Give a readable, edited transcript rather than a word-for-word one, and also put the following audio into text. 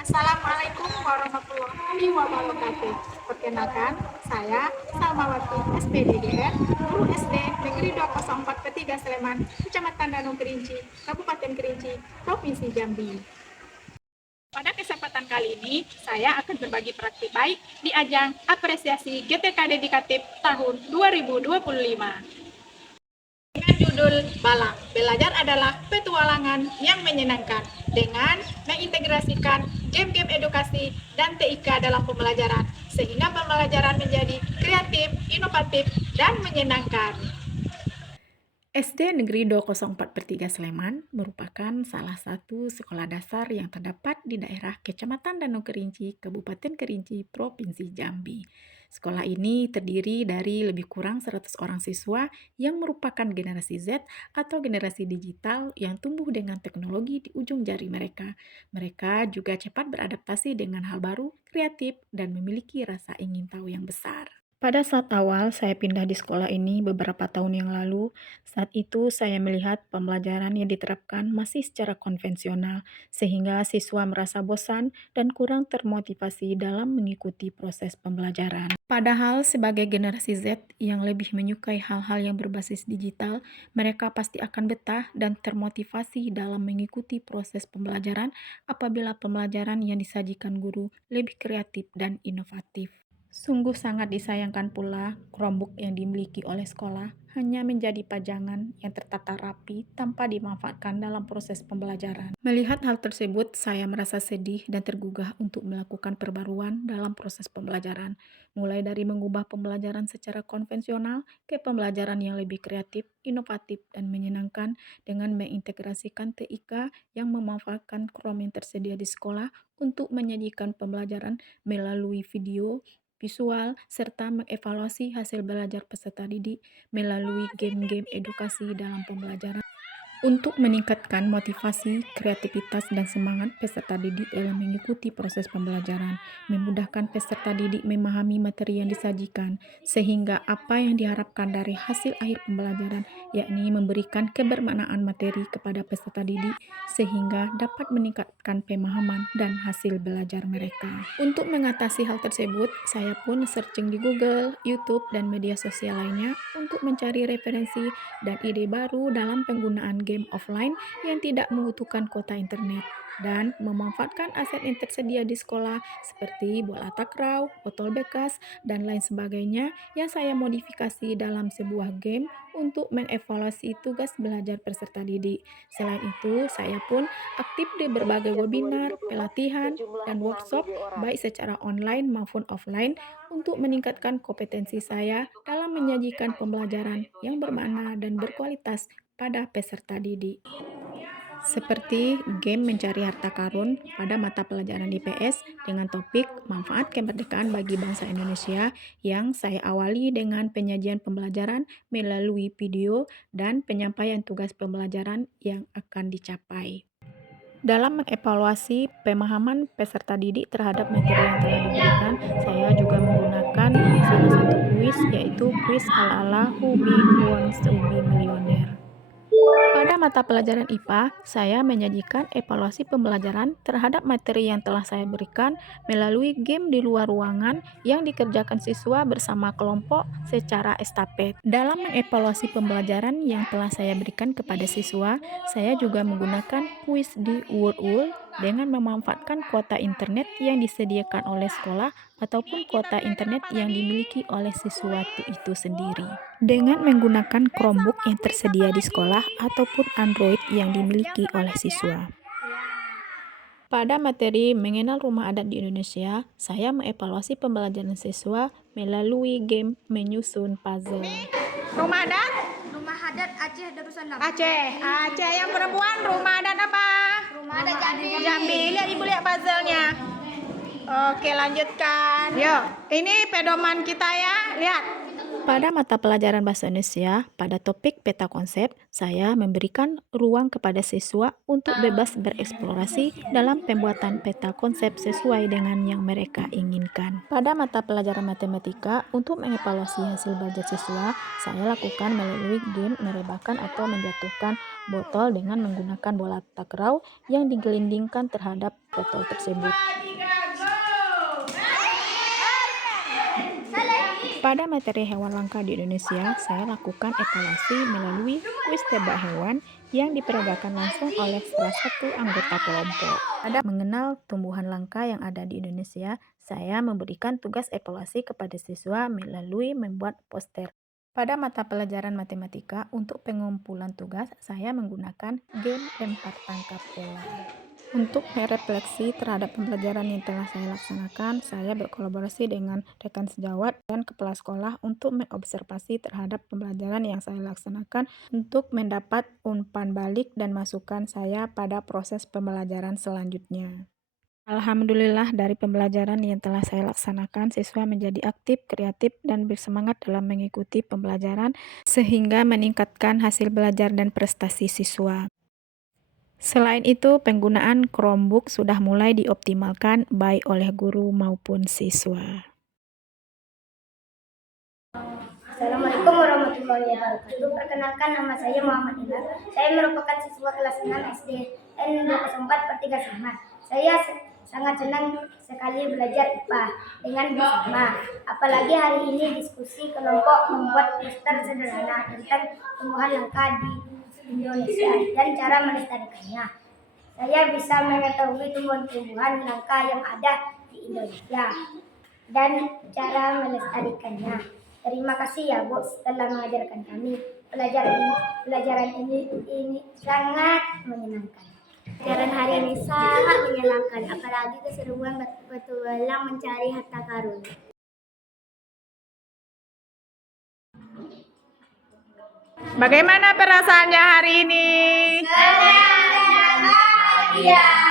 Assalamualaikum warahmatullahi wabarakatuh. Perkenalkan, saya Salmawati SPDGR, guru SD Negeri 204 Sleman, Kecamatan Danau Kerinci, Kabupaten Kerinci, Provinsi Jambi. Pada kesempatan kali ini, saya akan berbagi praktik baik di ajang apresiasi GTK Dedikatif tahun 2025. Dengan judul Balang, belajar adalah petualangan yang menyenangkan dengan mengintegrasikan game-game edukasi dan TIK dalam pembelajaran sehingga pembelajaran menjadi kreatif, inovatif, dan menyenangkan. SD Negeri 204/3 Sleman merupakan salah satu sekolah dasar yang terdapat di daerah Kecamatan Danau Kerinci, Kabupaten Kerinci, Provinsi Jambi. Sekolah ini terdiri dari lebih kurang 100 orang siswa yang merupakan generasi Z atau generasi digital yang tumbuh dengan teknologi di ujung jari mereka. Mereka juga cepat beradaptasi dengan hal baru, kreatif, dan memiliki rasa ingin tahu yang besar. Pada saat awal saya pindah di sekolah ini beberapa tahun yang lalu, saat itu saya melihat pembelajaran yang diterapkan masih secara konvensional, sehingga siswa merasa bosan dan kurang termotivasi dalam mengikuti proses pembelajaran. Padahal sebagai generasi Z yang lebih menyukai hal-hal yang berbasis digital, mereka pasti akan betah dan termotivasi dalam mengikuti proses pembelajaran apabila pembelajaran yang disajikan guru lebih kreatif dan inovatif. Sungguh sangat disayangkan pula Chromebook yang dimiliki oleh sekolah hanya menjadi pajangan yang tertata rapi tanpa dimanfaatkan dalam proses pembelajaran. Melihat hal tersebut, saya merasa sedih dan tergugah untuk melakukan perbaruan dalam proses pembelajaran, mulai dari mengubah pembelajaran secara konvensional ke pembelajaran yang lebih kreatif, inovatif, dan menyenangkan dengan mengintegrasikan TIK yang memanfaatkan Chrome yang tersedia di sekolah untuk menyajikan pembelajaran melalui video, visual, serta mengevaluasi hasil belajar peserta didik melalui game-game edukasi dalam pembelajaran. Untuk meningkatkan motivasi, kreativitas, dan semangat peserta didik dalam mengikuti proses pembelajaran, memudahkan peserta didik memahami materi yang disajikan, sehingga apa yang diharapkan dari hasil akhir pembelajaran, yakni memberikan kebermaknaan materi kepada peserta didik, sehingga dapat meningkatkan pemahaman dan hasil belajar mereka. Untuk mengatasi hal tersebut, saya pun searching di Google, YouTube, dan media sosial lainnya untuk mencari referensi dan ide baru dalam penggunaan game offline yang tidak membutuhkan kuota internet dan memanfaatkan aset yang tersedia di sekolah seperti bola takraw, botol bekas, dan lain sebagainya yang saya modifikasi dalam sebuah game untuk mengevaluasi tugas belajar peserta didik. Selain itu, saya pun aktif di berbagai webinar, pelatihan, dan workshop baik secara online maupun offline untuk meningkatkan kompetensi saya dalam menyajikan pembelajaran yang bermakna dan berkualitas pada peserta didik. Seperti game mencari harta karun pada mata pelajaran IPS dengan topik manfaat kemerdekaan bagi bangsa Indonesia yang saya awali dengan penyajian pembelajaran melalui video dan penyampaian tugas pembelajaran yang akan dicapai. Dalam mengevaluasi pemahaman peserta didik terhadap materi yang telah diberikan, saya juga menggunakan salah satu kuis, yaitu kuis ala-ala Who Wants to Be Millionaire. Pada mata pelajaran IPA, saya menyajikan evaluasi pembelajaran terhadap materi yang telah saya berikan melalui game di luar ruangan yang dikerjakan siswa bersama kelompok secara estafet. Dalam mengevaluasi pembelajaran yang telah saya berikan kepada siswa, saya juga menggunakan kuis di Wordwall dengan memanfaatkan kuota internet yang disediakan oleh sekolah ataupun kuota internet yang dimiliki oleh siswa itu sendiri. Dengan menggunakan Chromebook yang tersedia di sekolah ataupun Android yang dimiliki oleh siswa. Pada materi mengenal rumah adat di Indonesia, saya mengevaluasi pembelajaran siswa melalui game menyusun puzzle. Rumah adat? Rumah adat Aceh Darussalam. Aceh yang perempuan rumah adat apa? Rumah adat Jambi. Jambi. Lihat ibu lihat puzzle-nya. Oke, lanjutkan. Yuk, ini pedoman kita ya. Lihat. Pada mata pelajaran Bahasa Indonesia, pada topik peta konsep, saya memberikan ruang kepada siswa untuk bebas bereksplorasi dalam pembuatan peta konsep sesuai dengan yang mereka inginkan. Pada mata pelajaran matematika, untuk mengevaluasi hasil belajar siswa, saya lakukan melalui game merebahkan atau menjatuhkan botol dengan menggunakan bola takraw yang digelindingkan terhadap botol tersebut. Pada materi hewan langka di Indonesia, saya lakukan evaluasi melalui kuis tebak hewan yang diperagakan langsung oleh salah satu anggota kelompok. Pada mengenal tumbuhan langka yang ada di Indonesia, saya memberikan tugas evaluasi kepada siswa melalui membuat poster. Pada mata pelajaran matematika, untuk pengumpulan tugas, saya menggunakan game lempar tangkap bola. Untuk merefleksi terhadap pembelajaran yang telah saya laksanakan, saya berkolaborasi dengan rekan sejawat dan kepala sekolah untuk mengobservasi terhadap pembelajaran yang saya laksanakan untuk mendapat umpan balik dan masukan saya pada proses pembelajaran selanjutnya. Alhamdulillah, dari pembelajaran yang telah saya laksanakan, siswa menjadi aktif, kreatif, dan bersemangat dalam mengikuti pembelajaran sehingga meningkatkan hasil belajar dan prestasi siswa. Selain itu, penggunaan Chromebook sudah mulai dioptimalkan baik oleh guru maupun siswa. Assalamualaikum warahmatullahi wabarakatuh. Perkenalkan, nama saya Muhammad Ilham. Saya merupakan siswa kelas 6 SD N204/3 Sama. Saya sangat senang sekali belajar IPA dengan Bu Sama. Apalagi hari ini diskusi kelompok membuat poster sederhana tentang tumbuhan langka di Indonesia dan cara melestarikannya. Saya bisa mengetahui tumbuhan-tumbuhan langka yang ada di Indonesia dan cara melestarikannya. Terima kasih ya Bu telah mengajarkan kami. Pelajaran ini sangat menyenangkan. Pelajaran hari ini sangat menyenangkan, apalagi keseruan berpetualang mencari harta karun. Bagaimana perasaannya hari ini? Senang dan bahagia.